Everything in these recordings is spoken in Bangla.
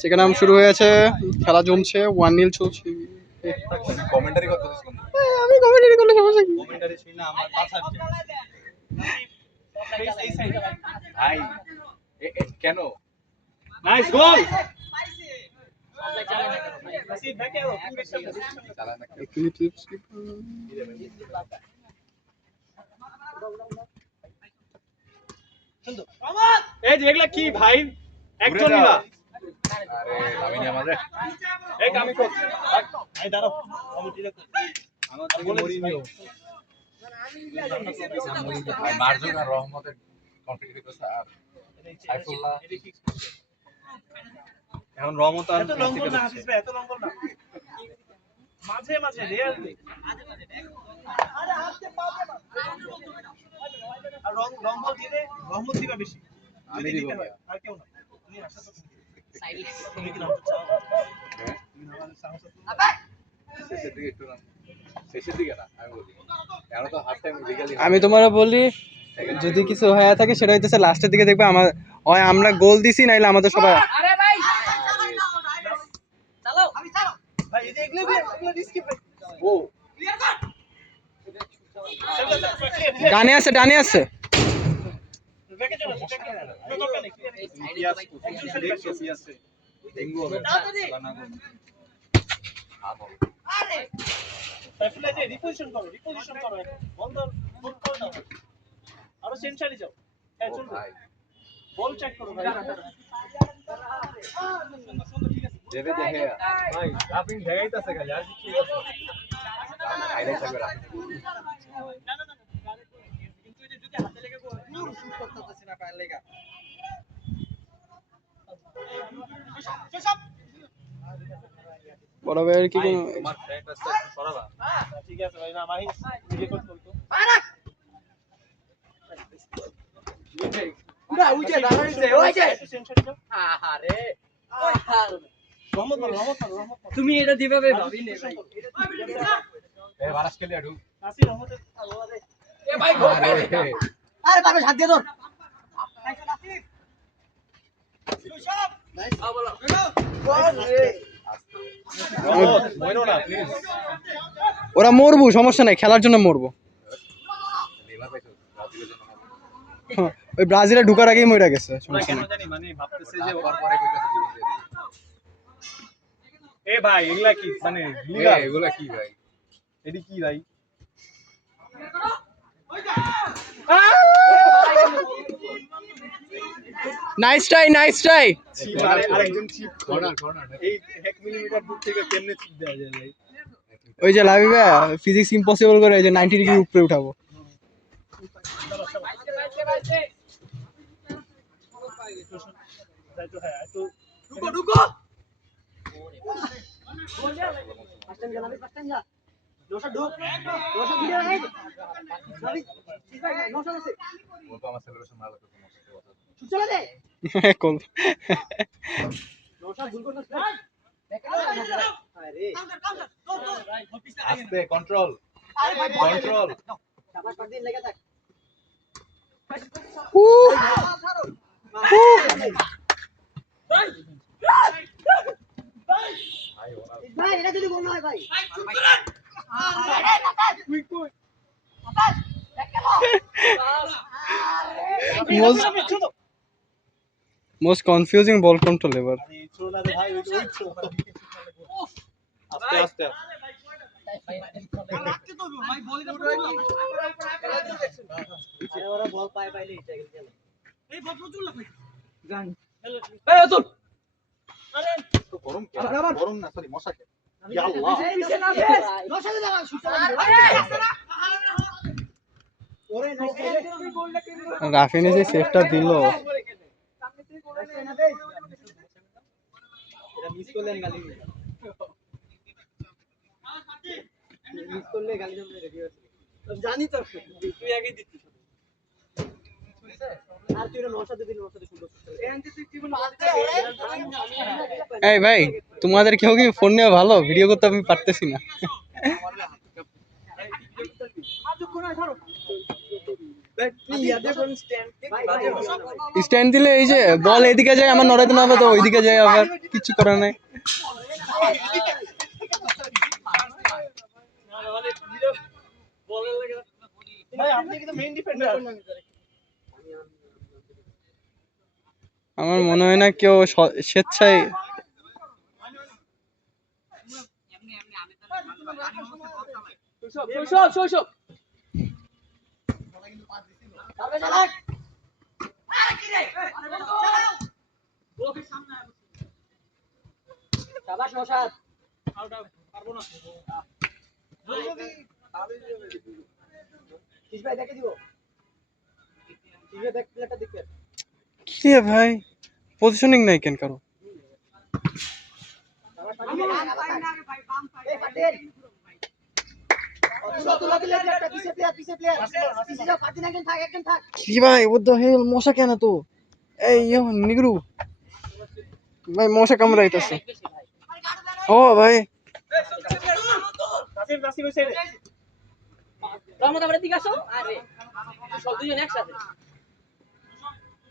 সেকেন্ড হাফ শুরু হয়েছে, খেলা জমছে, 1-0 চলছে। কমেন্টারি করতে আমি কমেন্টারি করলে সমস্যা কি? ভাই কেন নাইস গোল এই যে এগুলা কি ভাই একজন নিবা আরে লামিনী আমাদের এই আমি করছি এই দাঁড়াও কমিটিটা আমার বলে মরিনিও ভাই মার্জুন আর রহমতের কন্ট্রিবিউট করছে আর সাইফুল্লাহ এখন রহমত আর এত লং বল না হাফিজ ভাই এত লং বল না মাঝে মাঝে রিয়ালি আরে হাতে পাবে না আর লং বল দিলে রহমত দিবা বেশি আমি দিব আর কেউ না তুমি আশা তো সাইড তুমি কি নাম চাও তুমি আমাদের সাহস শেষের দিকে একটু নাম শেষের দিকে না আমি বলি এখন তো হাফ টাইম লিগ্যালি আমি তোমারে বলি, যদি কিছু হয়ে থাকে সেটা হইতেছে লাস্টের দিকে দেখবে আমার হয় আমরা গোল দিছি, নাইলে আমাদের সবাই আরে ভাই চালো আমি চালো ভাই এই যে এগুলো রিস্কি ভাই ও ক্লিয়ার কর ডানে আছে, ডানে আছে। ব্যাকে চলে দরকার নেই ইয়াস একজন আছে ডেঙ্গু হবে বানাবো আরে সাইফুল্লাহ যে রিপোজিশন করো বন্ধ করো না আরো সেন্টারে যাও হ্যাঁ চল ভাই বল চেক করো ভাই দেবে দেখে ভাই আপনি দেখাইতাছে খালি আর কিছু হাইলাইট থাকবে না কিন্তু এই যে যদি হাতে লেগে শুট করতেছে না পায়ের লেগা বড় ভাইয়ের কি ভাই, কোনো তোমার ফ্রেন্ড আছে সরাবা ঠিক আছে ভাই না মাহি ভিডিও কল করতো পারা পুরা ওই যে দাঁড়াইছে ওই যে একটু সেন্টারে যাও আহারে ওই হাল রহমত তুমি এটা দিবে ভাবি নে ভাই এ বারাস কে লিয়া ঢুক আসি রহমতের এ ভাই গো আরে আরে পারবে হাত দিয়ে ধর বইনো না প্লিজ ওরা মরবো, সমস্যা নাই, খেলার জন্য মরবো। নেইমার পাইছো ব্রাজিলের জন্য হ্যাঁ, ওই ব্রাজিলে ঢুকার আগেই মরে গেছে, ওরা সমস্যা কেন নাই। জানি মানে ভাবতেছে যে পরে কইতাছে জীবন দিয়ে এ ভাই এগুলা কি মানে দিবে। লিগাল এগুলা কি ভাই এডি কি ভাই nice try, nice try. Chip আরেকজন চিপ কর্নার কর্নার এই 1 মিলিমিটার দূর থেকে কেমনে চিপ দেওয়া যায় ভাই ওই যে লাভিবা ফিজিক্স ইম্পসিবল করে, এই যে 90 ডিগ্রি উপরে উঠাবো। তাই তো হ্যাঁ তো ঢুকো ঢুকো পাঁচটা যা নাবি পাঁচটা যা দোষা ঢুক দোষা ভিডিও নাই নাবি ঠিক আছে দোষা আছে ও তো আমার সেলিব্রেশন ভালো করতে মনে হচ্ছে চলে দে কল দোষা ভুল করছিস আরে আস্তে কন্ট্রোল আরে ভাই কন্ট্রোল সাবাস পার দিন লেগে থাক ভাই এটা যদি বল না হয় ভাই চুপ করেন আরে নাতাস তুই কই নাতাস মোস্ট কনফিউজিং বল কন্ট্রোল এবার। ছোড়া রে ভাই ওই ছো আস্তে আস্তে রাখতে তো ভাই বলটা আরে ওরা বল পাইলে সাইকেল চলে এই বল প্রচুর লাগবে গান এই চল আরে তো গরম গরম না সরি মশা খেয়ে ইয়া আল্লাহ নশাতে দাও ওরে রাফিনে যে সেফটা দিল, এটা মিস করলেন গালি মিস করলে গালি জন্য রেডি আছে জানি তো তুই আগে দিছিস আর তুই নশাতে দিন নশাতে সুন্দর এখানে তুই কি বল এই ভাই তোমাদের কেউ কি ফোন নিয়ে ভালো ভিডিও করতে? আমি পারতেছি না। আজ কোন ধরো স্ট্যান্ড দিলে এই যে বল এদিকে যায় আমার নড়াইতে না হবে তো ওইদিকে যায় আবার কিছু করার নাই। ভাই আপনি কিন্তু মেইন ডিফেন্ডার। আমার মনে হয় না কেউ স্বেচ্ছায় সামনে চালাক শাবাশ নওশাদ কিস ভাই দেখে দিব কিস ভাই ব্যাক প্লেয়ারটা দেখবে কি রে ভাই পজিশনিং নাই কেন কারো। শাবাশ এই পাটেল তুলা দিলে একটা পিছে প্লেয়ার পিছে যাও পাটি না একজন থাক কি ভাই what the hell মশা কেন তো এই নিগরু ভাই মশা কামড়াইতেছে। ও ভাই নাসিম ওই সাইডে রহমত আমাদের দিকে আসো আরে সব দুজন একসাথে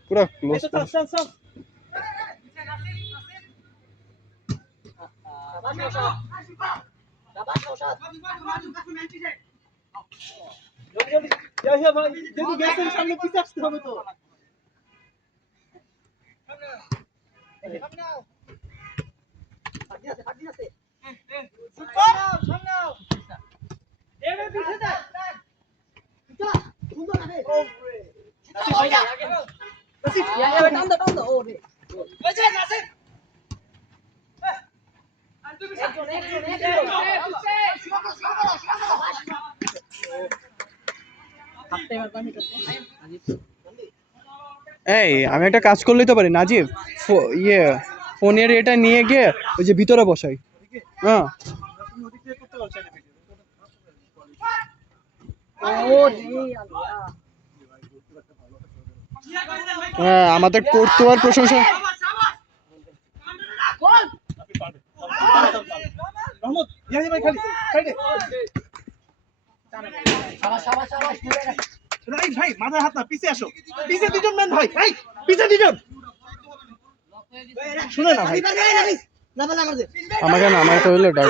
পুরো ক্লোজ। এসো চল চল চল শাবাশ নওশাদ শাবাশ নওশাদ জলদি জলদি ইয়া ভাই যদি গেছেন সামনে পিছে আসতে হবে তো পাটি আছে এবে পিছে যা সুন্দর না রে নাসিম ভাই নাসিম ইয়া টান দাও ও রে এই আমি একটা কাজ করলেই তো পারি নাজিব ফোনের এটা নিয়ে গিয়ে ওই যে ভিতরে বসাই। হ্যাঁ নদী থেকে করতে পারছেন ও রে আল্লাহ হ্যাঁ আমাদের করতে আর প্রশংসা। রহমত ইয়া ভাই খালি সাইডে শাবাশ রাইট ভাই মাথায় হাত না পিছে আসো পিছে দুজন ম্যান ভাই ভাই পিছে দুজন শুনে না ভাই না বল আমার দে আমাকে নামাইতে হইলে ডাক।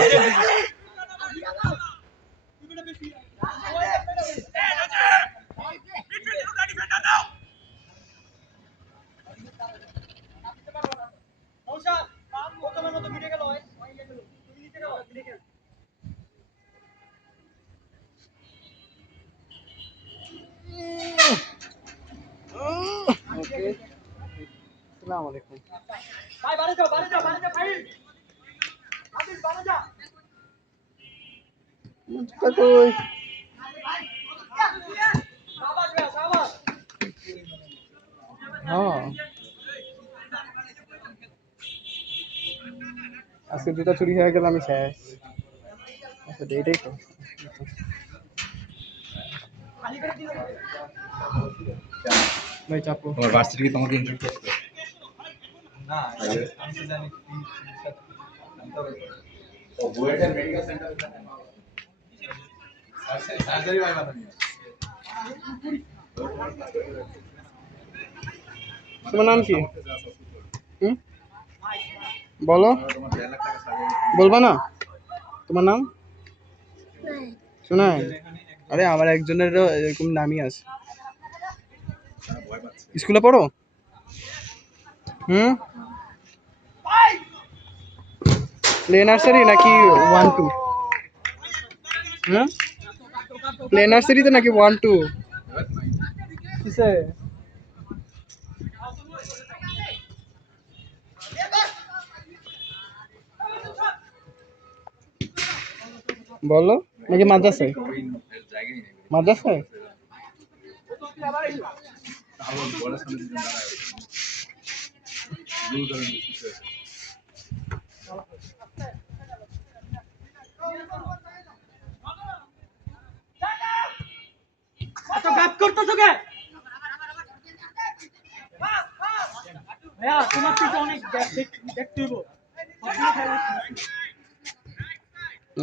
নওশাদ পাম প্রথমের মতো ভিড়ে গেল ভাই তুমি নিচে যাও ভিড়ে গেল ওকে আসসালামু আলাইকুম। ভাই বাইরে যাও ভাই আদিল বাইরে যা শাবাশ ভাই শাবাশ হ্যাঁ আজকে জুতা চুরি হয়ে গেল আমি শেষ। আচ্ছা এইটাই তো ভাই চাপো। তোমার ভার্সিটি কি তোমাকে ইনভাইট করতে? না আমি তো জানি ও বুয়েটের মেডিকেল সেন্টার সার্জারি ভাই বানানি তোমার নাম কি? বলো তোমার 1.5 লাখ টাকা সার্জারি বলবা না তোমার নাম? শোনায় আরে আমার একজনেরও এরকম নামই আছে। ভয় পাচ্ছে। স্কুলে পড়ো? প্লে নার্সারি নাকি 1-2? প্লে নার্সারিতে নাকি 1-2? কিসে বলো নাকি মাদ্রাসায়? জায়গায় নেই মাদ্রাসায় তাহলে বলে সামনে দুজন দাঁড়ায় ব্লু কালার কিছু এত গাপ করতেছো কে ভাইয়া তোমার থেকে অনেক দেখতে হইব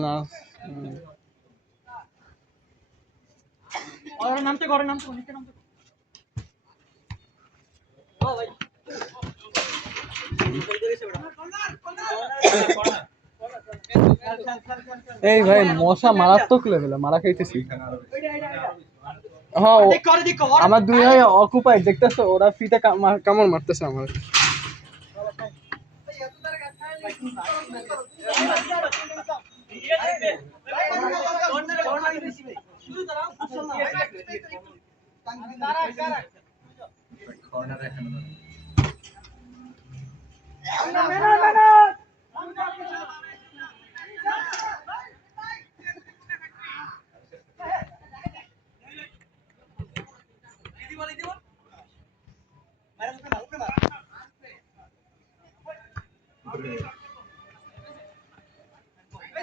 না আর নামতে করে নামতে নিচে নামতে এই ভাই মশা মারাত্মক লেভেলে মারা খাইতেছি। হ্যাঁ আমার দুই ভাই অকুপাইড দেখতেছো, ওরা ফ্রিতে কামড় মারতেছে আমার। কর্নারে এখানে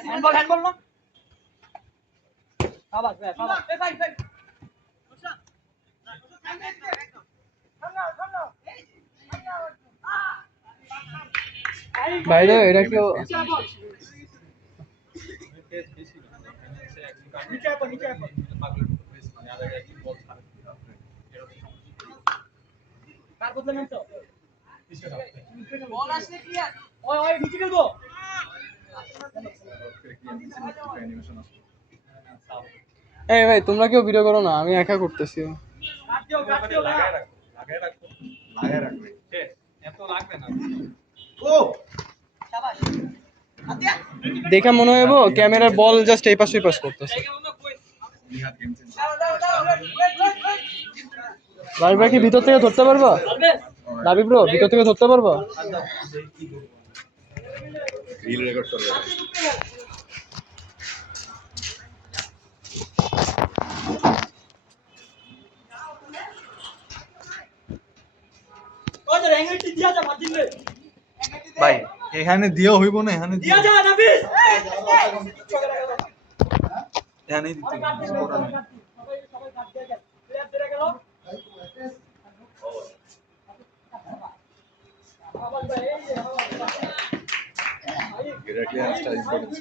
হ্যান্ডবল না আবার আবার বাইরে এটা কেউ কার বদলে নামছো বল আসলে ক্লিয়ার ওই ওই নিচে খেলবো অ্যানিমেশন আছে। এই ভাই তোমরা কেউ ভিডিও করো না, আমি একা করতেছি। কাট দিও লাগায় রাখবে এত লাগবে না। ও শাবাশ দেখে মনে হইব ক্যামেরার বল জাস্ট এই পাশ ওই পাশ করতেছে। নিহাত গেম চেঞ্জ রাবি ভাই কি ভিতর থেকে ধরতে পারবা? রাবি ব্রো ভিতর থেকে ধরতে পারবা? রিল রেকর্ড করবে। ওই তো র্যাঙ্গেলটি দিয়া যা মারদিন রে ভাই এখানে দিও হইব না, এখানে দিয়া যা নাফিস এখানে দিতে সবাই কাট দিয়ে গেল প্লেয়ার ধরে গেল আবার ভাই এই যে গ্রেট ক্লিয়ার স্টাইল ইম্পর্টেন্স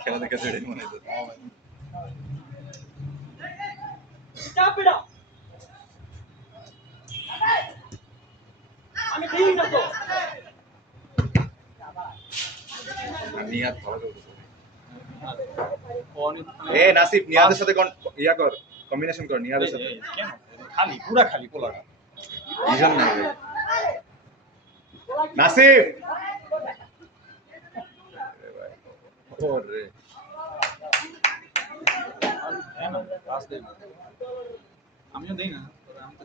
খেলা দেখে জড়ে মনে হতো। চাপ এটা আমি ঠিক না তো নিহাত ভালো করবে। এ নাসিব নিহাতের সাথে ইয়া কর, কম্বিনেশন কর নিহাতের সাথে। খালি পুরা খালি পোলাটা। ভিজন নাই ভাই। নাসিব ওরে আমিও দেই না, তবে আমি তো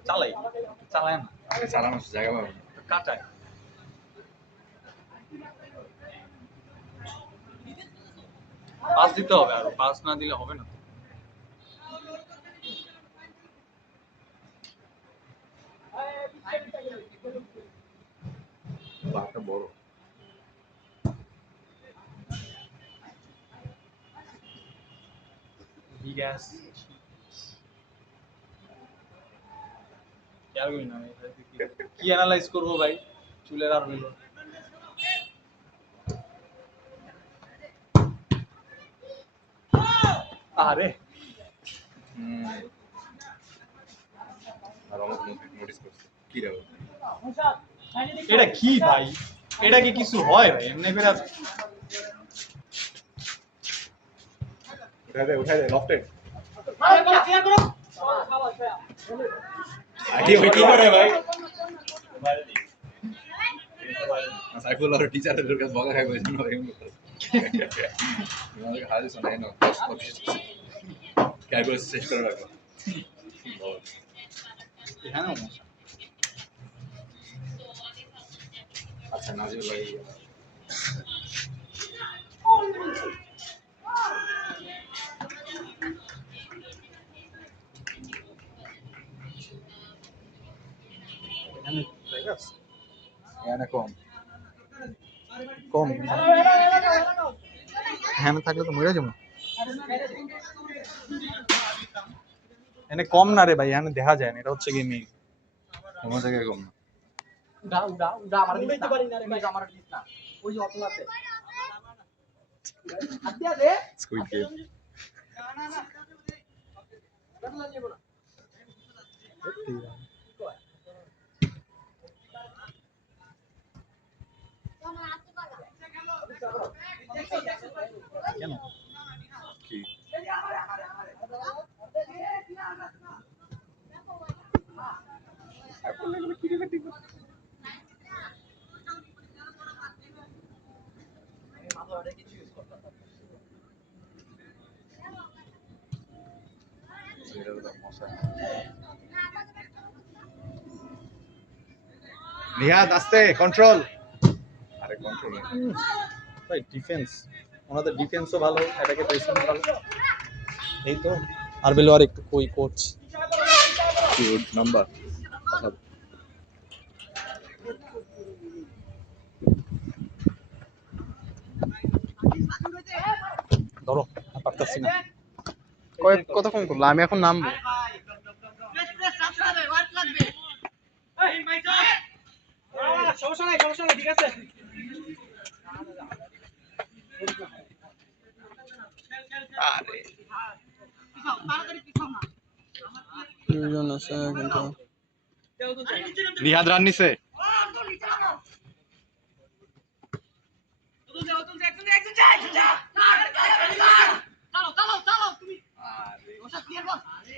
চালাই না, চালানো জায়গা পাবো না। কাটাই। পাস দিতে হবে, আর পাস না দিলে হবে না। বাঘটা বড়। বিগ অ্যাস খেয়াল করি না আমি, কি অ্যানালাইজ করবো ভাই, চুলের আর হইল। আরে আর আমার নোটিস করছে কি রে বাবা? এটা কি ভাই, এটা কি কিছু হয় ভাই এমনি করে? উঠাই দে লফটেড। আরে বল ক্লিয়ার করো শাবাশ ভাই আইডি ওই কি করে ভাই? সাইফুল আর টিচারের কাছে বকা খাই বলেছেন না এমন কথা। তোমাদের হাল শোনাই না, ক্যালকুলেশন শেষ করে রাখো। এখানেও মশা। আচ্ছা নাজির ভাই এখানে জায়গা আছে? এখানে কম এখানে থাকলে তো মরে যাবো। এখানে কম না রে ভাই, এখানে দেখা যায় না, এটা হচ্ছে কি মেয়ে। তোমার জায়গায় কম না। উড়া উড়া উড়া আমার দিতে পারি না রে ভাই আমার দিস না ওই যে অতল আছে হাত দিয়া দে স্কুইড গেম না না না বদলা যাব না কেন কি এটা তো মশা নিহাদ আস্তে কন্ট্রোল আরে কন্ট্রোল ভাই ডিফেন্স ওনাদের ডিফেন্সও ভালো এটাকে প্রেসিং ভালো এই তো আরবেলো আর একটু কই কোচ গুড নাম্বার ধরো পারতাছি না কতক্ষণ করলো আমি এখন নামবো সমস্যা নাই ঠিক আছে দুজন আছে কিন্তু নিহাদ রান নিছে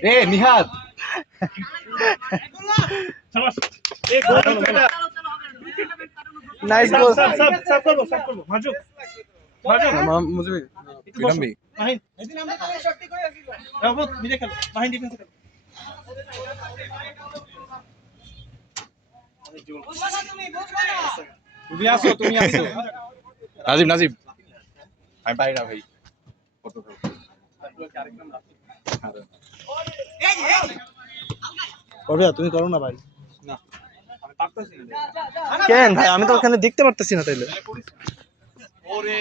এ নিহাদ নাইস গোল সাব করবো মাজুক মুজিব বিরামবি মাহিন রাবত নিজে খেলো মাহিন ডিফেন্সে খেলো তুমি আসো নাজিব নাজিব আমি পারি না ভাই কত করবে তুমি করো না ভাই না আমি পারতেছি না কেন ভাই আমি তো ওখানে দেখতে পারতেছি না তাইলে ওরে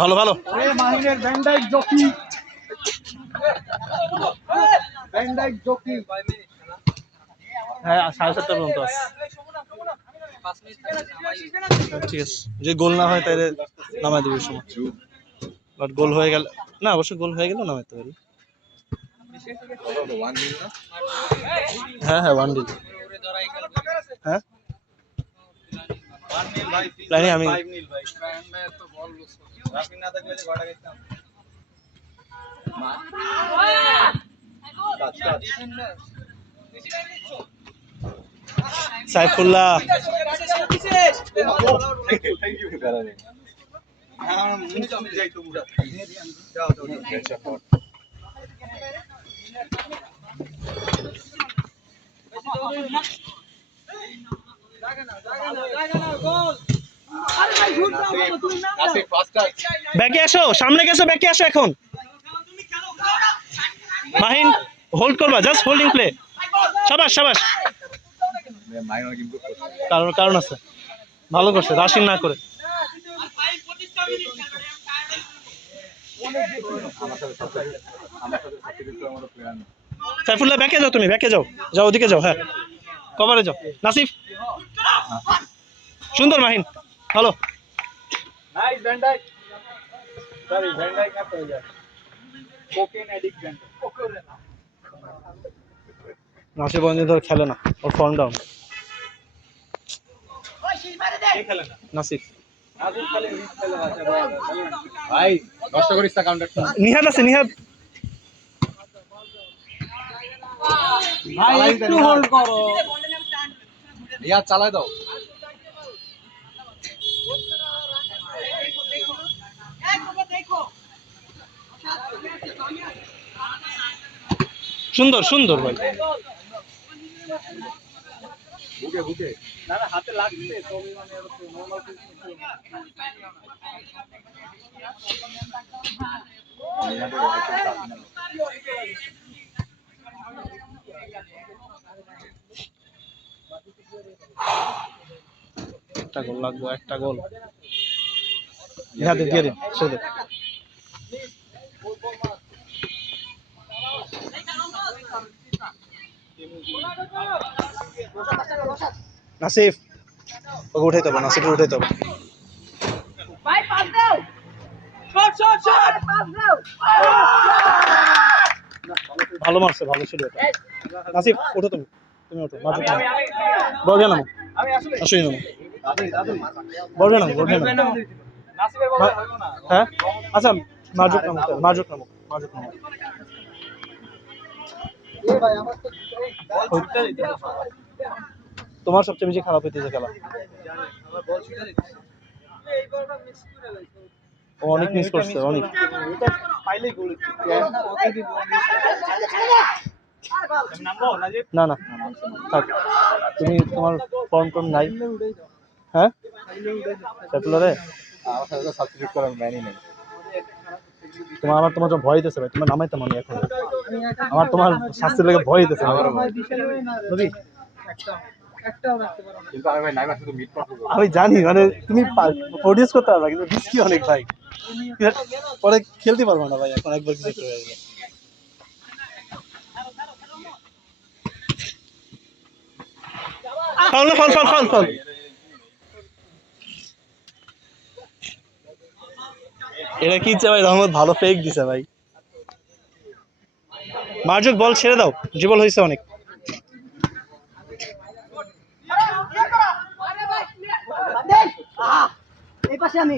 ভালো ভালো মাহিনের ভ্যান্ডাইক জকি হ্যাঁ 7:30 পর্যন্ত আছে ঠিক আছে যে গোল না হয় তাহলে নামাই দিবি সময় বাট গোল হয়ে গেল না অবশ্য গোল হয়ে গেল নামাইতে পারি হ্যাঁ হ্যাঁ 1 ডিল হ্যাঁ প্ল্যানে আমি সাইফুল্লাহ ব্যাকে আসো সামনে গেছো ব্যাকে আসো এখন মাহিন হোল্ড করবা জাস্ট হোল্ডিং প্লে শাবাশ শাবাশ মাইনর কিন্তু কারণ আছে ভালো করছে রাশিং না করে সাইফুল্লাহ ব্যাকে যাও তুমি ব্যাকে যাও যাও ওদিকে যাও হ্যাঁ কভারে যাও নাসিফ সুন্দর মাহিন ভালো নাইস ভ্যান্ডাইক সরি ভ্যান্ডাইক না হয়ে যায় কোকেন এডিক্ট ভ্যান্ডাইক নাসিফ অনেক ধরে খেলে না ওর ফর্ম ডাউন কে খেলে না নাসিফ আজকে খালি রিচ খেলে আছে ভাই নষ্ট করিস না কাউন্টারটা নিহাদ আছে নিহাদ ভাই একটু হোল্ড করো নিহাদ চালায় দাও সুন্দর সুন্দর ভাই বুকে বুকে না না হাতে লাগছে তবে মানে নরমাল একটা গোল লাগবে একটা গোল নিহাদে দিয়ে দিন ছেড়ে দে নাসিফ ওকে উঠাইতে হবে নাসিফকে উঠাইতে হবে ভালো মারছে, ভালো ছিল এটা। নাসিব ওঠো, তুমি তুমি ওঠো, মারজুক নামো, বর্গা নামো, আসই নামো, বর্গা নামো, বর্গা নামো। হ্যাঁ আচ্ছা, মারজুক নামো, মারজুক নামো, মারজুক নামো। তোমার সবচেয়ে বেশি খারাপ হইতেছে খেলা। ও অনেক মিস করছে, অনেক। না না থাক, তুমি তোমার ফর্ম টর্ম নাই। হ্যাঁ সাইফুল্লাহ আমার সাথে তো সাবস্টিটিউট করার ম্যানই নেই। তোমার যখন ভয় দিতেছে ভাই, তোমার নামাইতাম আমি এখন। আমার তোমার শাস্তির লেগে ভয় দিতেছে নবী। কিন্তু আমি ভাই নাইমার সাথে মিট করতে আমি জানি, মানে তুমি প্রডিউস করতে পারবা, কিন্তু রিস্কি অনেক ভাই, পরে খেলতে পারবো না ভাই, এখন একবার কিছু হয়ে গেলে। ফাউল না, ফাউল ফাউল ফাউল ফাউল। এটা কি ইচ্ছা ভাই, রহমত ভালো ফেক দিছে ভাই। মার্জুক বল ছেড়ে দাও, জীবল হয়েছে অনেক। এই পাশে আমি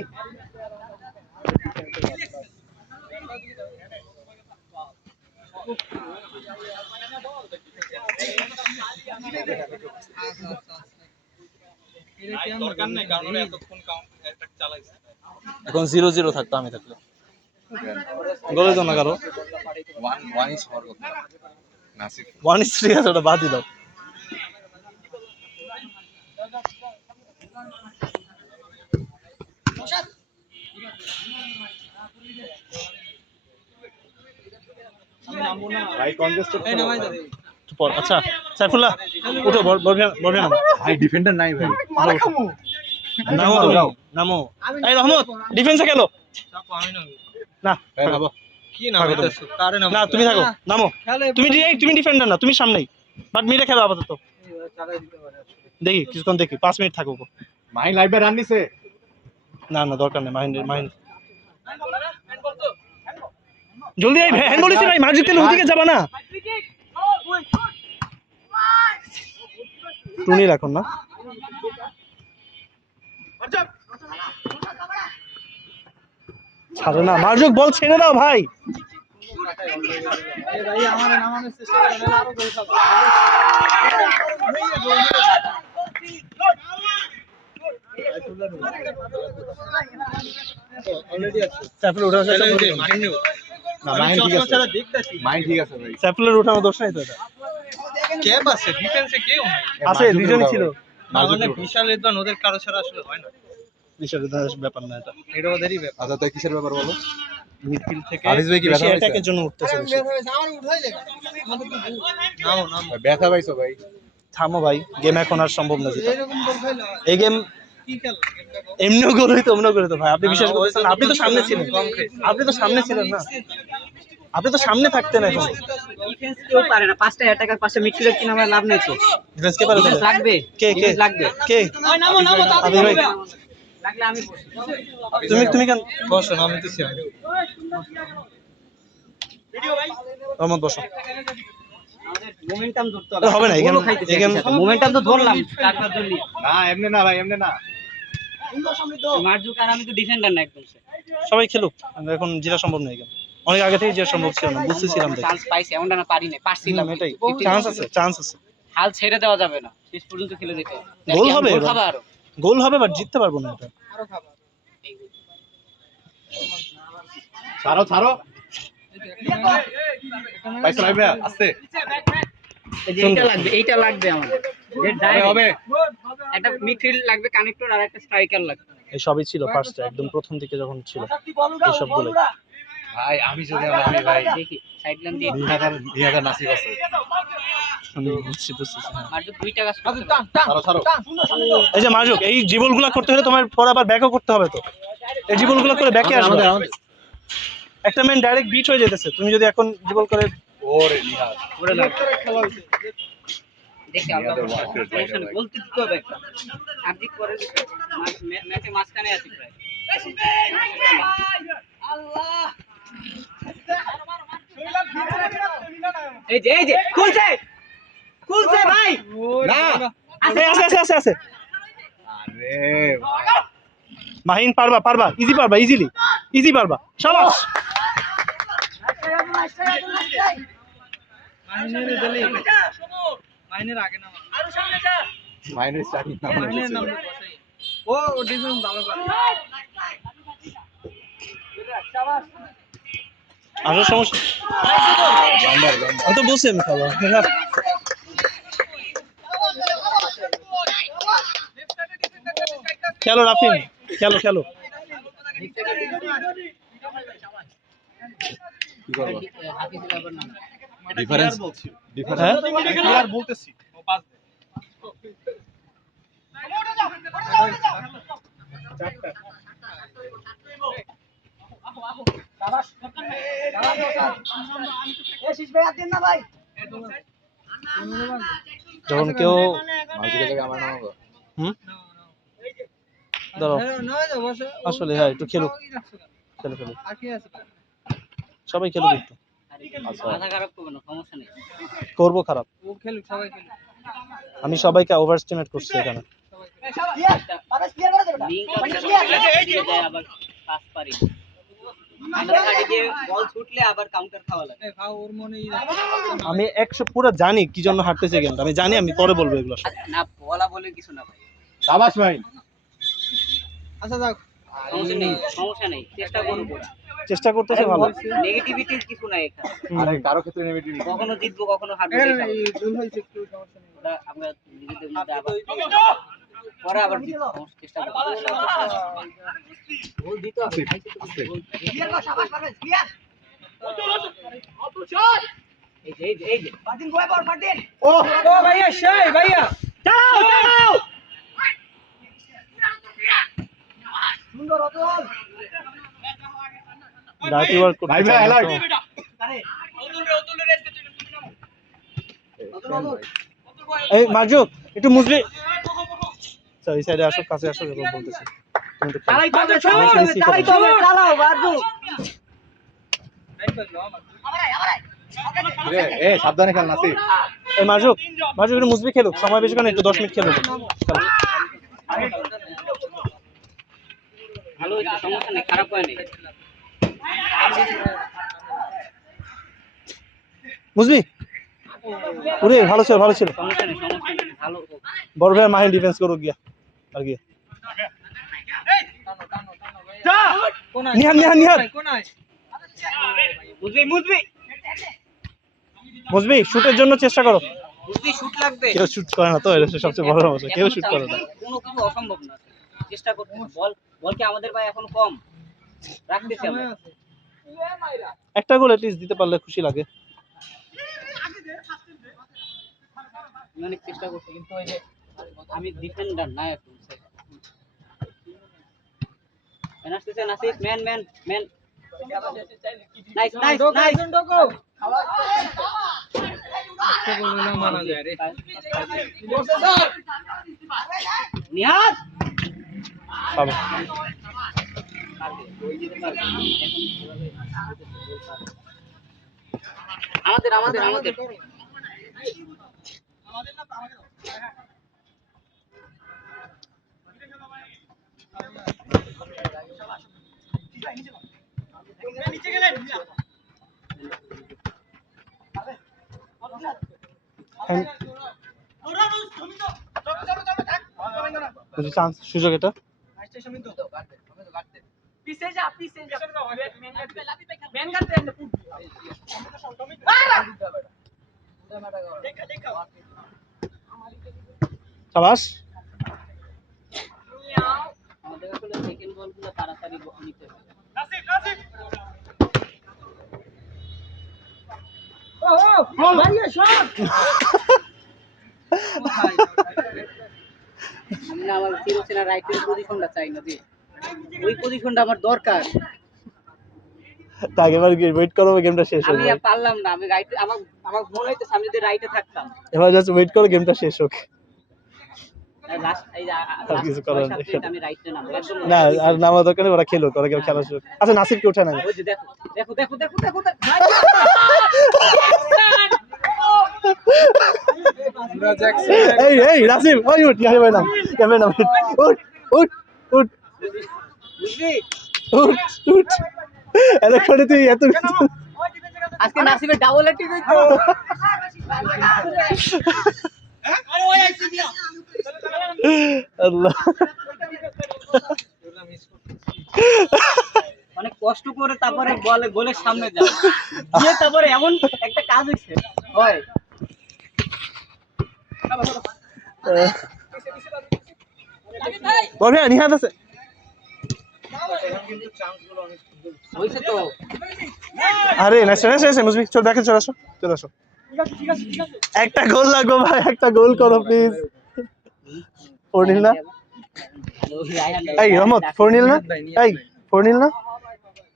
এখন 0-0 থাকতো আমি থাকলে, গোলে তো না কারো। 1 ইজ হওয়ার কথা। নাসিব 1-3 আছে, ওটা বাদ দাও। ভাই কনজেস্টেড আচ্ছা সাইফুল্লাহ উঠো, বর্গা নামো। ভাই ডিফেন্ডার নাই ভাই। নামো তুমি, নামো। এই রহমত ডিফেন্সে খেলো না, ভাই বাবা কি নাম না, তুমি থাকো, নামো। তুমি ডিফেন্ডার না, তুমি সামনেই, বাট মিডে খেলো আপাতত। দেখি কিছুক্ষণ, দেখি 5 মিনিট থাকো। মাইন লাইভে রান নিছে। না না দরকার নেই, মাইন্ড জলদি আই, হ্যান্ড বলিস ভাই, মার জিতলে ওদিকে যাবা না। টুনি রাখুন না, ছাড়ে না। মার্জুক বল ছেড়ে দাও ভাই। সাইফুল ওঠা আছে, না মাইন ঠিক আছে, মাইন ঠিক আছে ভাই। সাইফুলের ওঠানো দোষ নাই তো, এটা ক্যাপ আছে ডিফেন্সে, কেউ নাই আছে, দুজনই ছিল। মানে বিশাল এদবান ওদের কারো ছাড়া আসলে হয় না, বিশাল ব্যাপার না এটা, এটা ওদেরই ব্যাপার। আচ্ছা তাই কিসের ব্যাপার বলো? মিডফিল্ড থেকে হারিস ভাই কি ব্যথা পাইছে? অ্যাটাকের জন্য উঠতেছে বেশি। নামো নামো ব্যথা পাইছো ভাই? থামো ভাই, গেম এখন আর সম্ভব না যেটা। এই গেম এমনিও গোল হইতো, অমনিও গোল হইতো ভাই। আপনি বিশ্বাস করতেছেন? আপনি তো সামনে ছিলেন, আপনি তো সামনে ছিলেন না, আপনি তো সামনে থাকতেন। এখন ডিফেন্স কেউ পারে না, 5টা অ্যাটাকার 5টা মিডফিল্ডার কিনা আমার লাভ নেই তো। ডিফেন্স কে পারে? ডিফেন্স লাগবে, কে কে ডিফেন্স লাগবে। কে? নামো আপনি ভাই, লাগলে আমি বসি। তুমি কেন বসো, আমি তো ছিলাম। রহমত বসো। মোমেন্টাম ধরতে এটা হবে না, এই গেম- এই গেম মোমেন্টাম তো ধরলাম তারপর ধরলি। না এমনি না ভাই, এমনি না। মার্জুক আর আমি তো ডিফেন্ডার না একদম। সবাই খেলুক, এখন জেতা সম্ভব নয়। গেম অনেক আগে থেকে জেতা সম্ভব ছিল না, বুঝতেছিলাম। চান্স পাইছি, এমনটা না পারি না, পারছিলাম। এটাই চান্স আছে, চান্স আছে। হাল ছেড়ে দেওয়া যাবে না, শেষ পর্যন্ত খেলে যেতে হবে। গোল হবে গোল এবার। খাবে আরো। গোল হবে, বাট জিততে পারবো না এটা। ছাড়ো ছাড়ো পাইছো লাইভে আস্তে। এই যে এইটা লাগবে আমাদের। যে direct হবে একটা মিডফিল্ড লাগবে, কানেক্টর আর একটা স্ট্রাইকার লাগবে। এই সবই ছিল ফার্স্টে, একদম প্রথম দিকে যখন ছিল এই সবগুলো। ভাই আমি যদি আমি ভাই দেখি সাইডলাইন দিয়ে 2000 নাসিব আছে। বুঝতেছি, হ্যাঁ। মার্জুক 2 টাকা করতে পারে। ছাড়ো ছাড়ো এই যে মার্জুক, এই জীবলগুলো করতে হলে তোমার পরে আবার ব্যাকও করতে হবে তো। এই জীবলগুলো করে ব্যাকে আসবে। একটা ম্যান ডাইরেক্ট বিট হয়ে যেতেছে, তুমি যদি এখন জীবল করে ওরে নিহাত ওরে লাগবে। দেখি আল্লাহ নিহাদের ওয়ার্ক রেট ভাই ভাই। বলতে দিতে হবে একটা। আর্ধেক করে ম্যাচে মাঝখানে আছে প্রায়। এই যে খুলছে ভাই। না আছে আছে আছে আছে আছে আরে মাহিন পারবা ইজি পারবা শাবাশ মাইনের আগে না মাইনাস স্টার্টিং না মাইনের নাম ও ডিফেন্স ভালো করে আসলে সমস্যা গান্ডার আমি তো বলছি আমি খাবো খেলো রাফিন খেলো কি করব ডিফারেন্স হ্যাঁ প্লেয়ার বলতেছি ও পাস দে যখন কেউ মাঝে থেকে আমার নাম হুম ধরো আসলে হ্যাঁ একটু খেলো সবাই খেলো একটু মাথা খারাপ করবে না, সমস্যা নেই। করবো খারাপ আমি সবাইকে ওভার এস্টিমেট করছি এখানে লিঙ্ক আবার পাস পারি আমরা কাটে দিয়ে বল ছুটলে আবার কাউন্টার খাওয়া লাগে। আমি 100 পুরো জানি কি জন্য হারতেছে গেমটা আমি জানি আমি পরে বলবো এগুলো সব। না বলা বলে কিছু না ভাই, শাবাশ ভাই আচ্ছা যাক সমস্যা নেই চেষ্টা করবো। চেষ্টা করতেছে ভালো নেগেটিভিটি কিছু নাই এখানে, আরে কারো ক্ষেত্রে নেগেটিভ কখনো জিতবো কখনো হারবো, ভুল হয়েছে একটু সমস্যা নেই ওটা আমরা নিজেদের মধ্যে আবার পরে আবার জিতবো, চেষ্টা করবো। ভুল দিতে হবে, এই যে ও ভাইয়া সেই ভাইয়া ডার্টি ওয়ার্ক করতে ভাই চায় না অ্যালার্ট তো। এই মাজুক একটু মুসলি আচ্ছা এই সাইডে আসো কাছে আসো এরকম বলতেছি তুমি তো খেলো। এ সাবধানে খেল নাসি এই মাজুক একটু মুসবি খেলো সময় বেশি কেন একটু 10 মিনিট খেলো খেলো। ভালো হয়েছে, সমস্যা নেই, খারাপ হয় নাই। মুসবি ওরে ভালো ছিল সমস্যা নেই, ভালো হোক। বড় ভাই মাহিন ডিফেন্স করো গিয়া আর গিয়া নিহান কোনায় মুসবি শুটের জন্য চেষ্টা করো শুট লাগবে, কেউ শুট করে না তো এটা সবচেয়ে বড় সমস্যা কেউ শুট করে না কোনো কিছু অসম্ভব না, চেষ্টা করতে হবে। বল কি আমাদের ভাই এখন কম রাখতেছি আমরা, একটা গোল এটলিস্ট দিতে পারলে খুশি লাগে আমি অনেক চেষ্টা করছি কিন্তু ওই যে আমি ডিফেন্ডার না এখন। আসতেছে নাসিফ, ম্যান নাইস মানা যায় রে নিহাত পাবে আমাদের চান্স সুযোগ এটা শাবাশ আমাদের আসলে সেকেন্ড বলগুলো তাড়াতাড়ি নিতে হবে। আমি না আমার চিরচেনা রাইটের পজিশনটা চাই না, যে ওই পজিশনটা আমার দরকার। তাকে এবার ওয়েট করো গেমটা শেষ আমি হবে আর পারলাম না, আমি রাইটে আমার মনে হইতেছে আমি যদি রাইটে থাকতাম। এবার জাস্ট ওয়েট করো গেমটা শেষ হোক আর কিছু করার নেই। আমি রাইটে নাম একদম না আর নামা দরকার নেই, ওরা খেলো, ওরা কেউ খেলা শুরু। আচ্ছা নাসিরকে উঠে না। ওই যে দেখো দেখো দেখো দেখো দেখো এই এই নাসির ওই উঠ, ইয়াহি ভাই নাম, ইয়াহি ভাই নাম, উঠ উঠ উঠ বুঝলি উঠ উঠ। এত করে তুই এত আজকে নাসিবের ডাবল হ্যাট্রিক হইতো আল্লাহ অনেক কষ্ট করে তারপরে বলে গোলের সামনে যাও দিয়ে তারপরে এমন একটা কাজ হইছে হয় বল ভাই নিহাত আছে। হইছে তো আরে নাইস নাইস নাইস মুজবি, চল দেখে চলে আসো, চলে আসো। একটা গোল লাগবে ভাই, একটা গোল করো প্লিজ। 4-0 না? এই রহমত 4-0 না? এই 4-0 না?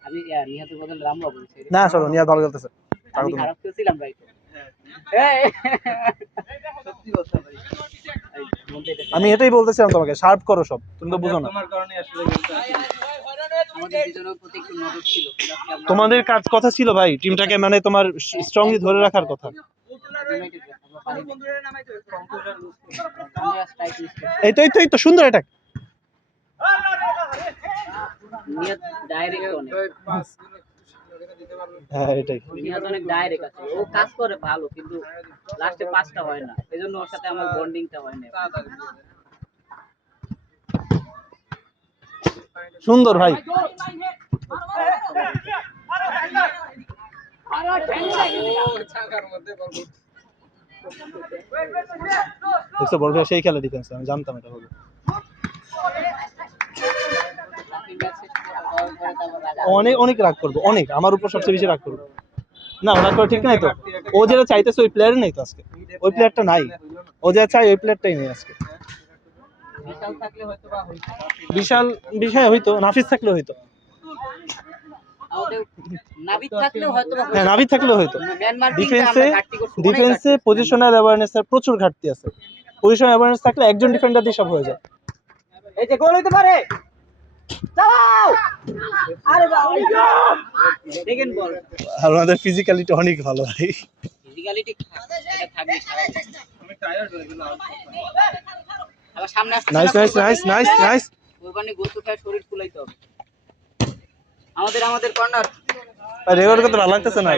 আমি নিহতের বদল রামবাবু বলছি না চলো নিহাত ভালো খেলতেছে। আমি খারাপ খেলছিলাম ভাই সত্যি কথা ভাই আমি এটাই বলতেছিলাম তোমাকে, শার্প করো সব, তুমি তো বুঝো না। তোমার কারণে আসলে গেমটা আমাদের দুজনের প্রতি একটু নজর ছিল কিন্তু আজকে আমরা তোমাদের কাজ কথা ছিল ভাই টিমটাকে মানে তোমার স্ট্রংলি ধরে রাখার কথা। ইউনাইটেড আমরা পারি আমরা স্ট্রাইক লিস্ট এই তো এই তো এই তো সুন্দর অ্যাটাক। নিহত ডাইরেক্ট অনেক হ্যাঁ এটাই। নিহত অনেক ডাইরেক্ট আছে, ও কাজ করে ভালো কিন্তু লাস্টে পাসটা হয় না, এজন্য ওর সাথে আমার বন্ডিংটা হয় না। সুন্দর ভাই। দেখছো বড় ভাই সেই খেলা ডিফেন্স, আমি জানতাম এটা হবে। অনেক অনেক রাগ করবো, অনেক আমার উপর সবচেয়ে বেশি রাগ করবো। না রাগ করা ঠিক নাই তো, ও যেটা চাইতেছে ওই প্লেয়ার নেই তো আজকে, ওই প্লেয়ারটা নাই, ও যা চাই ওই প্লেয়ারটাই নেই আজকে। বিশাল থাকলে হয়তো বা হইতো বিশাল বিষয় হইতো, নাফিস থাকলে হইতো, আমাদের নাবিদ থাকলেও হয়তো বা হ্যাঁ নাবিদ থাকলে হইতো। ম্যান মার্কিংটা ডিফেন্সে আমরা ঘাটতি করছি ডিফেন্সে পজিশনাল অ্যাওয়ারনেসের প্রচুর ঘাটতি আছে। পজিশনাল অ্যাওয়ারনেস থাকলে একজন ডিফেন্ডার দিয়ে সব হয়ে যায়। এই যে গোল হইতে পারে, চালাও আরে বাবা দেখেন বল আর ওনাদের ফিজিক্যালিটি অনেক ভালো ভাই। ফিজিক্যালিটি এটা থাকবে স্বাভাবিক। আমি টায়ার্ড হয়ে গেলাম আবার সামনে আসছে nice nice nice nice nice. কোরবানি গোসল খায় শরীর ফুলাইতে হবে। আমাদের কর্নার রেকর্ড করতে ভালো লাগতেছে না।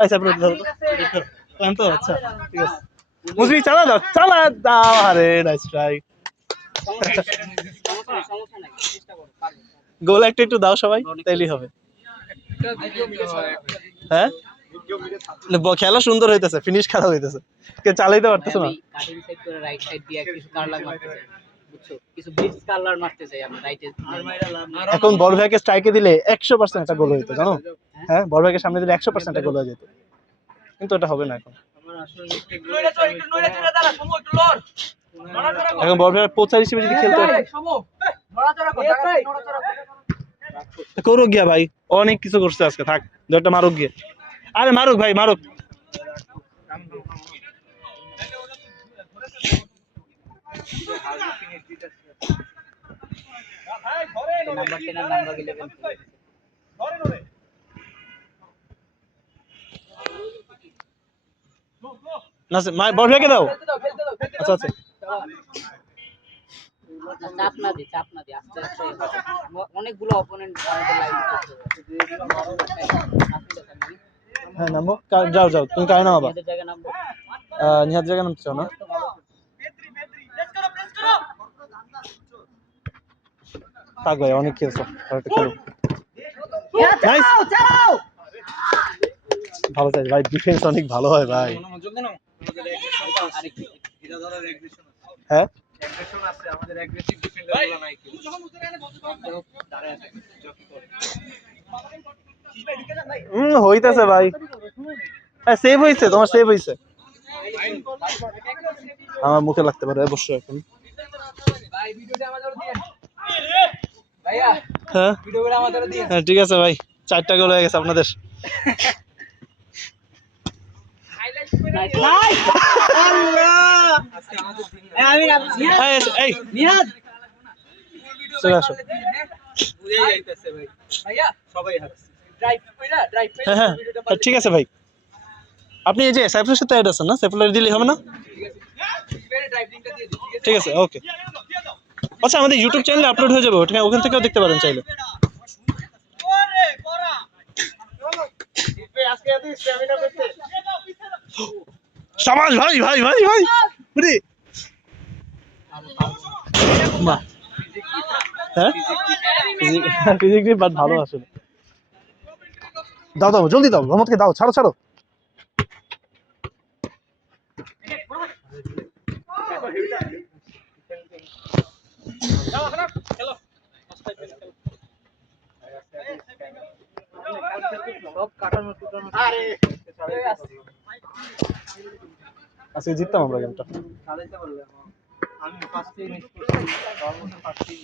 আচ্ছা আপনি ধরো তো, তো আচ্ছা ঠিক আছে। মুজবি চালা দাও আরে নাইস ট্রাই। সমস্যা নাই চেষ্টা করো পারবে। গোল একটা একটু দাও সবাই, তাইলেই হবে। হ্যাঁ খেলা সুন্দর হইতেছে, ফিনিশ খারাপ হইতেছে, কে চালাইতে পারতেছ না। আমি কাটিং সাইড করে রাইট সাইড দিয়ে কিছু কার্লার মারতে চাই, বুঝছো, কিছু ব্লিটজ কার্লার মারতে চাই আমরা রাইটে। এখন বড় ভাইকে স্ট্রাইকে দিলে 100% একটা গোল হইতো জানো। হ্যাঁ বড় ভাইকে সামনে দিলে 100% একটা গোল হয়ে যেত, কিন্তু এটা হবে না এখন। আমার আসলে নইরা দাঁড়া সময় একটু লড় নড়াচড়া কর এখন বড় ভাই পোচার হিসেবে যদি খেলতে হয় সময় নড়াচড়া কর নড়াচড়া কর করুক গিয়া ভাই, অনেক কিছু করছে আজকে, থাক দুটো মারুক গিয়ে। আরে মারুক ভাই মারুক। নাম্বার 10 আর নাম্বার 11 না বড় ভাইকে দাও। আচ্ছা আচ্ছা চাপ না দি আস্তে আস্তে অনেকগুলো অপোনেন্ট আমাদের লাইন করতে হবে। হ্যাঁ নামো, যাও যাও তুমি কায় নামো। এদের জায়গা নামবো নিহাত জায়গা নামতে চাও না? থাক ভাই অনেক খেলছো, আরেকটা খেলো। নাইস ভালো চাই ভাই, ডিফেন্স অনেক ভালো হয় ভাই। মনোযোগ দাও না, আমাদের আরেকটু এটা ধরো অ্যাগ্রেশন আছে, হ্যাঁ অ্যাগ্রেশন আছে, আমাদের অ্যাগ্রেসিভ ডিফেন্ডারগুলো নাই কেউ দাঁড়ায় থাকে জকি করে। হইতাছে ভাই। হ্যাঁ সেভ হইছে, তোমার সেভ হইছে। আমার মুখে লাগতে পারে অবশ্যই এখন। ভাই ভিডিওটা আমাদের দিয়ে ভাইয়া হ্যাঁ ভিডিওটা আমাদের দিয়ে হ্যাঁ ঠিক আছে ভাই, 4টা গোল হয়ে গেছে আপনাদের। নাইস আল্লাহ আমি এই নিহাদ চলে আসো। বুঝে যাইতেছে ভাই ভাইয়া সবাই হাসছে ড্রাইভ কইরা ড্রাইভ হ্যাঁ হ্যাঁ ঠিক আছে ভাই, আপনি এই যে সাইফুলের সাথে অ্যাড আছেন না, সাইফুলের দিলেই হবে না? ড্রাইভ লিংকটা দিয়ে দিই ঠিক আছে ওকে। আচ্ছা আমাদের ইউটিউব চ্যানেলে আপলোড হয়ে যাবে, ওখান থেকেও দেখতে পারেন চাইলে। আজকে এত স্ট্যামিনা করতে শাবাশ ভাই ভাই ভাই ভাই বুঝি বাহ। হ্যাঁ ফিজিক্স বাট ভালো আসলে। দাও দাও জলদি দাও, মোহাম্মদকে দাও, ছাড়ো ছাড়ো। সব কাটানো টুটানো আজকে জিততাম আমরা গেমটা। চালাইতে পারলাম আমি ফার্স্টেই মিস করছি অলমোস্ট ফার্স্টেই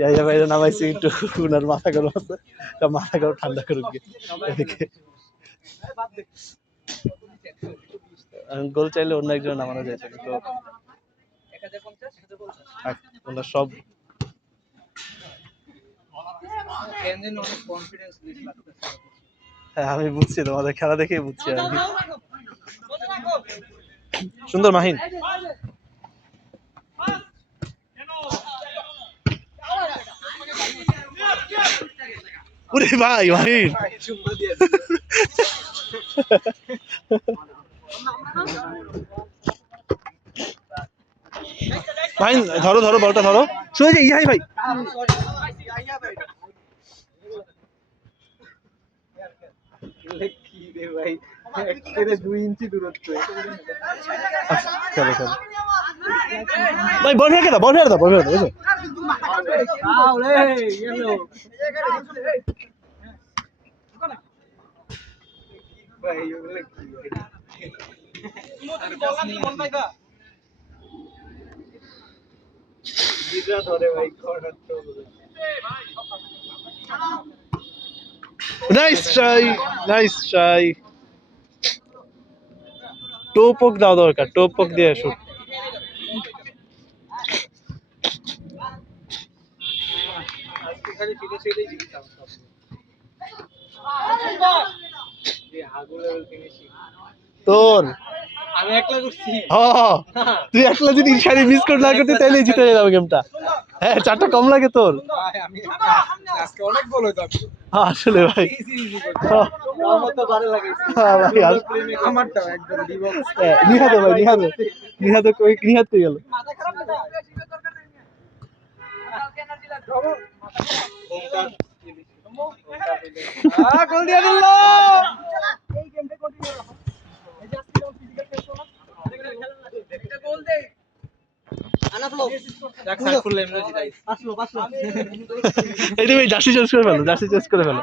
ইয়া ভাই নামাইছি একটু, উনার মাথা গরম আছে, মাথা গরম ঠান্ডা করুক এদিকে। গোল চাইলে অন্য একজন নামানো যায়, কিন্তু 1050 ওনার সব কেনজেন অনেক কনফিডেন্স লিস্ট লাগতেছে হ্যাঁ আমি বুঝছি, তোমাদের খেলা দেখেই বুঝছি আমি। সুন্দর মাহিন, ওরে ভাই মাহিন চুম্মা দিয়ে মাহিন ধরো ধরো বলটা ধরো, শুয়ে যাই ইহাই ভাই। কি রে ভাই একেবারে 2 ইঞ্চি দূরত্ব চলো চলো ভাই, বল ফেলে দাও, বল ফেলে দাও, বল ফেলে দাও, বুঝছো? আউ রে ইয়েলো ভাই ওগুলো কি ভাই দিদা ধরে ভাই কর্নার তো নাইস ট্রাই, নাইস ট্রাই। টোপক দাও দরকার, টোপক দিয়ে শুট। আজকে খালি ফিনিশ হইলেই জিততাম সব এই হাগুলের ফিনিশিং তোর আমি একলা করছি তুই একলা যদি ইশারি মিস করে না করতে তাহলে জিতে যাবে গেমটা। হ্যাঁ 4টা কম লাগে তোর। ভাই আমি আজকে অনেক বল হইতো আসলে ভাই ইজি ইজি করতে আমার তো ভালো লাগাইছে হ্যাঁ ভাই আমারটা একদম ডিবক্স নিহাতে ভাই, নিহাতে নিহাতে কই নিহাতে গেল। মাথা খারাপ না দরকার নেই কালকে এনার্জি লাগবে গোল দিয়ে দিল এই গেমটা কন্টিনিউ রাখো এই যে আজকে ফিজিক্যাল টেস্ট হলো এটা গোল দেই আনা ফ্লো দেখ সাইফুল এমনো জিতাই আসলো এই তুমি জার্সি চেঞ্জ করে ফেলো, জার্সি চেঞ্জ করে ফেলো।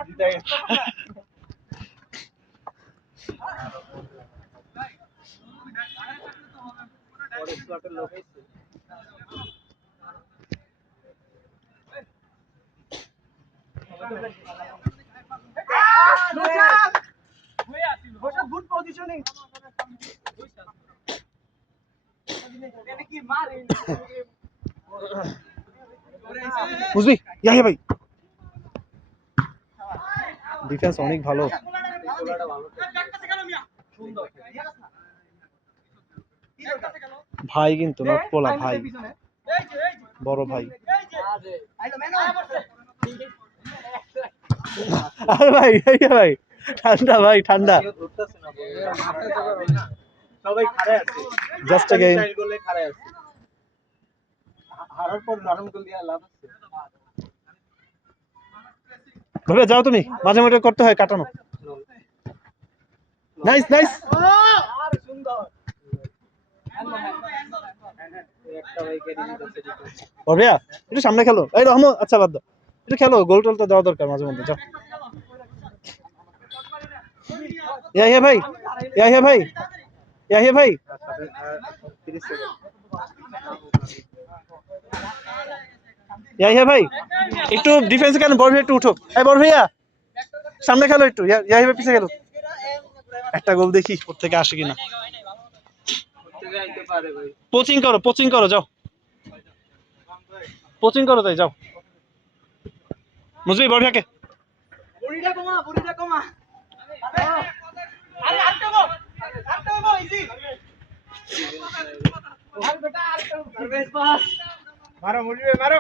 পরে স্লটের লোক আইছে গুড পজিশনিং বুঝবি ইয়া ভাই, ডিফেন্স অনেক ভালো। ভাই কিন্তু নট পোলা ভাই, বড় ভাই। আরে ভাই ভাই ঠান্ডা ভাই ঠান্ডা। ধরতেছে না মাথায় তো না সবাই খাড়া আছে জাস্ট আ গেম। স্টাইল গোলে খাড়া আছে হারার পর নরম গোল দিয়া লাভ আছে ভাবে যাও তুমি, মাঝে মাঝে করতে হয় কাটানো। নাইস নাইস, আর সুন্দর একটা ভাই কেড়ে নিতেছে ভাইয়া একটু সামনে খেলো। এই রহমত আচ্ছা বাদ দাও, একটু খেলো, গোল টোল তো দেওয়া দরকার মাঝে মধ্যে। যাও ইয়া ভাই, ইয়া ভাই, ইয়া ভাই 30 সেকেন্ড ইয়া ভাই একটু ডিফেন্সে কেন, বড় ভাই একটু উঠো। এই বড় ভাইয়া সামনে খেলো একটু, ইয়া ভাই পিছে খেলো। একটা গোল দেখি ওর থেকে আসে কিনা। কোচিং করো যাও, কোচিং করো তাই যাও। মুজবি বড় থাকে। বড়িটা কমা আরে আটটা গো ইজি আর বেটা আর বেশ পাস মারো মুরগি মারো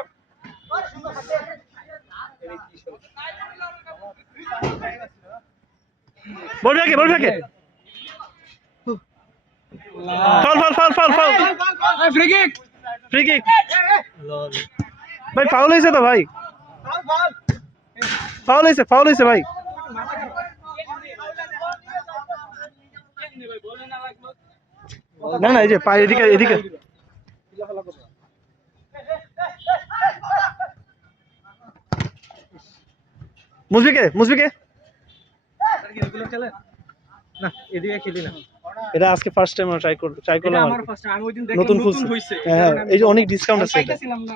বড় থাকে ফাউল ফ্রি কিক ভাই, ফাউল হয়েছে তো ভাই, ফাউল হয়েছে ভাই। না এই যে পায়ে এদিকে মুজবিকে এগুলো খেলে না, এদিকে খেলি না। এটা আজকে ফার্স্ট টাইম ট্রাই এটা করলাম আমার ফার্স্ট আমি ওইদিন দেখলাম নতুন নতুন খুলছে। হইছে। হ্যাঁ এই যে অনেক ডিসকাউন্ট আছে এটা। পাইতেছিলাম না।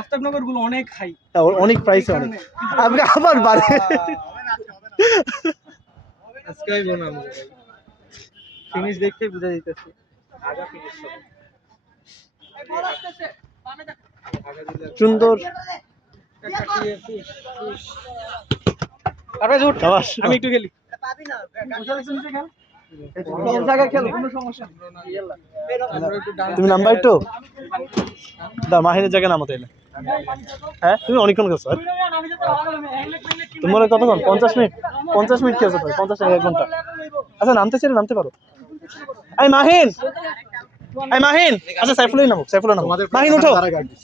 আফতাবনগর গুলো অনেক হাই। হ্যাঁ, ওর অনেক প্রাইস অনেক। আপনি আবার বাড়ে আজকে আইবো না আমি। ফিনিশ দেখতে বুঝা যাইতেছে। আগা ফিনিশ হবে। সুন্দর। আরে জোর শাবাশ। আমি একটু খেলি। পাবি না সব জায়গায় খেলো, কোনো সমস্যা নেই। তুমি নাম্বার একটু দা মাহিনের জায়গায় নামো তাইলে। হ্যাঁ তুমি অনেকক্ষণ গেছো। তোমার কতক্ষণ 50 মিনিট 50 মিনিট খেয়েছো তো 50 থেকে 1 ঘন্টা। আচ্ছা নামতে চাইলে নামতে পারো। এই মাহিন আচ্ছা সাইফুলই নামো মাহিন উঠো,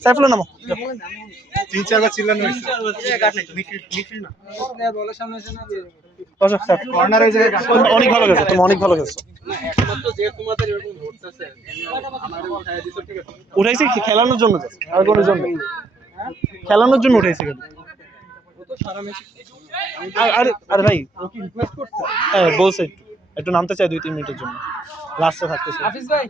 সাইফুল নামো। 3-4 বার চিল্লানো হয়েছে। বলের সামনে এসে না দিয়ে বসো কর্নারে যে অনেক ভালো গেছো, তুমি অনেক ভালো গেছো। একমাত্র যে তোমাদের এরকম ধরতেছে আমারে উঠায় দিছো, ঠিক আছে। উঠাইছি কি খেলানোর জন্য just, আর কোনো জন্য খেলানোর জন্য উঠাইছি কেন। ও তো সারা ম্যাচ আরে ভাই ও কি রিকোয়েস্ট করছে। হ্যাঁ বলছে একটু নামতে চাই 2-3 মিনিটের জন্য, লাস্টে থাকতেছে। হাফিজ ভাই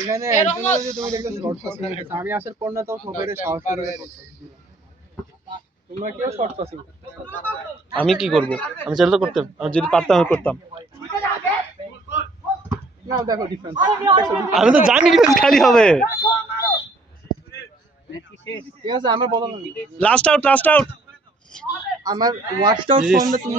এখানে একজন যে তুমি দেখতে শর্ট পাস করতেছ, আমি আসার পর না তো সবাইরে সাহস করে তোমরা কেউ শর্ট পাসিং। আমি কি করব, আমি চাইলে তো করতাম, আমি যদি পারতাম আমি করতাম। না দেখো ডিফেন্স, আমি তো জানি ডিফেন্স খালি হবে। ঠিক আছে আমার বলো না, লাস্ট আউট আমার ওয়াশড আউট ফর্মটা তুমি